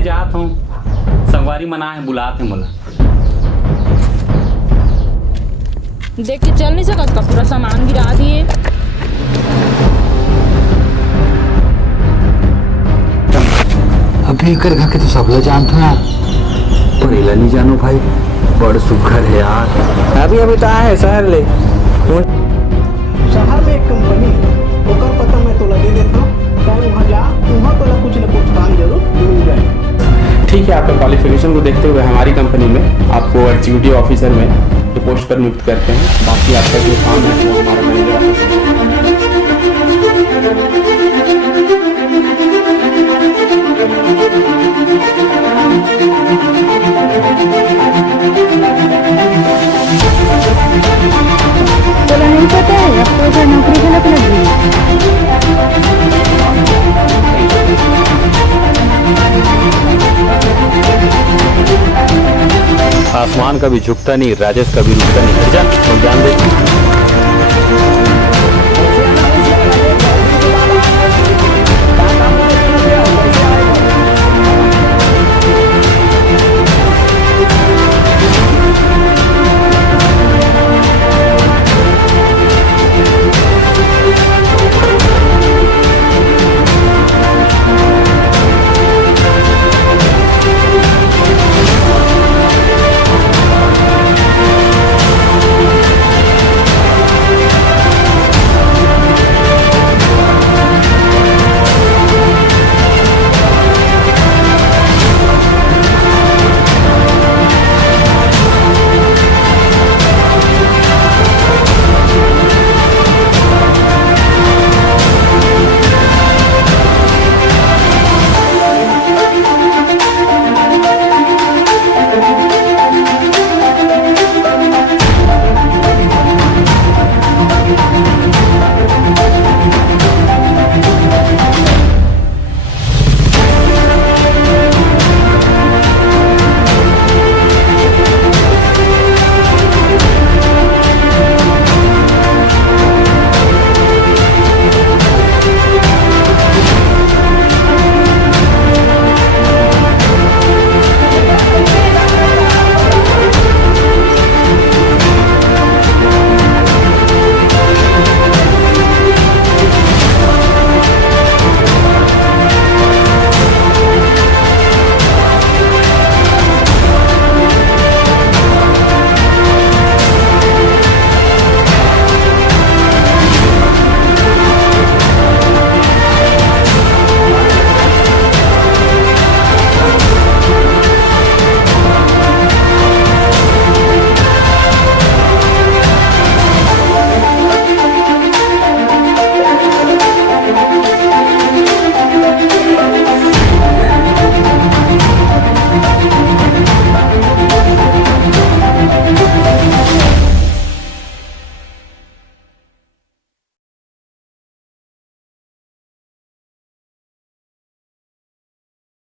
मैं जात हूँ, संगवारी मना है, बुलाते हैं मोला। देख के चल नहीं सकत का, पूरा सामान गिरा दिए। अभी कर घर के तो सब लोग जानते हो यार, पर इला नहीं जानो भाई, बड़ सुघर है यार। अभी तो आए हैं शहर ले। शहर में एक कंपनी ओकर पता मैं तो लगे देता हूँ, चाहे वहाँ जा, वहाँ तो कुछ न कुछ काम जरूर मिल जाए। ठीक है, आपका क्वालिफिकेशन को देखते हुए हमारी कंपनी में आपको एग्जीक्यूटिव ऑफिसर में ये पोस्ट पर नियुक्त करते हैं। बाकी आपका जो काम है वो हमारा मैनेजर तो नहीं पता है, अब तो उधर नौकरी गलत लग गई। आसमान कभी झुकता नहीं, राजेश कभी रुकता नहीं। हट जा, तुम जान दे।